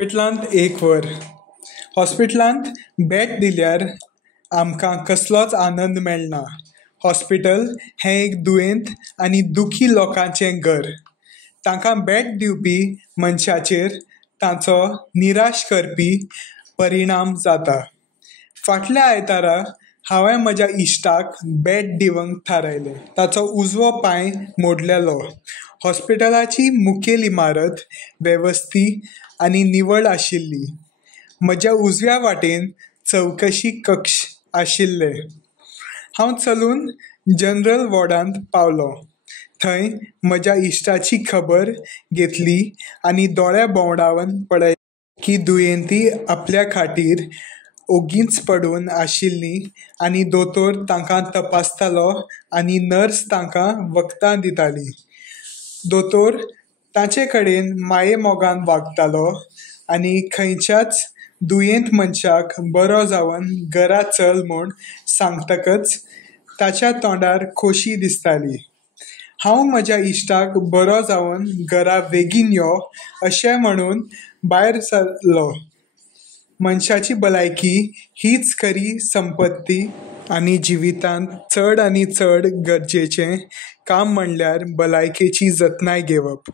हॉस्पिटलांत एक वर. हॉस्पिटलांत बेड दिल्यार आमकां कसलोच आनंद मेळना. हॉस्पिटल हें एक दुयेंत आनी दुखी लोकांचें घर. तांकां बेड दिवपी मनशाचेर तांचो निराश करपी परिणाम जाता. फाटल्या आयतारा हांवें म्हज्या इश्टाक बेड दिवंक थारायलें. ताचो उजवो पांय मोडलेलो. हॉस्पिटलाची मुखेल इमारत वेवस्थीत आनी निवळ आशिल्ली. म्हज्या उजव्या वाटेन चवकशी कक्ष आशिल्ले. हांव चलून जनरल वॉर्डांत पावलों. थंय म्हज्या इश्टाची खबर घेतली आनी दोळे भोंवडावन पळयलें की दुयेंती आपल्या खाटीर ओग्गीच पडून आशिल्लीं आनी दोतोर तांकां तपासतालो आनी नर्स तांकां वखदां दिताली. दोतोर तांचे कडेन माये मोगान वागतालो आनी खंयच्याच दुयेंत मनशाक बरो जावन घरा चल म्हूण सांगतकच ताच्या तोंडार खोशी दिसताली. हांव म्हज्या इश्टाक बरो जावन घरा बेगीन यो अशें म्हणून भायर सरलों. मनशाची भलायकी हीच खरी संपत्ती आनी जिवितांत चड आनी चड गरजेचें काम म्हणल्यार भलायकेची जतनाय घेवप.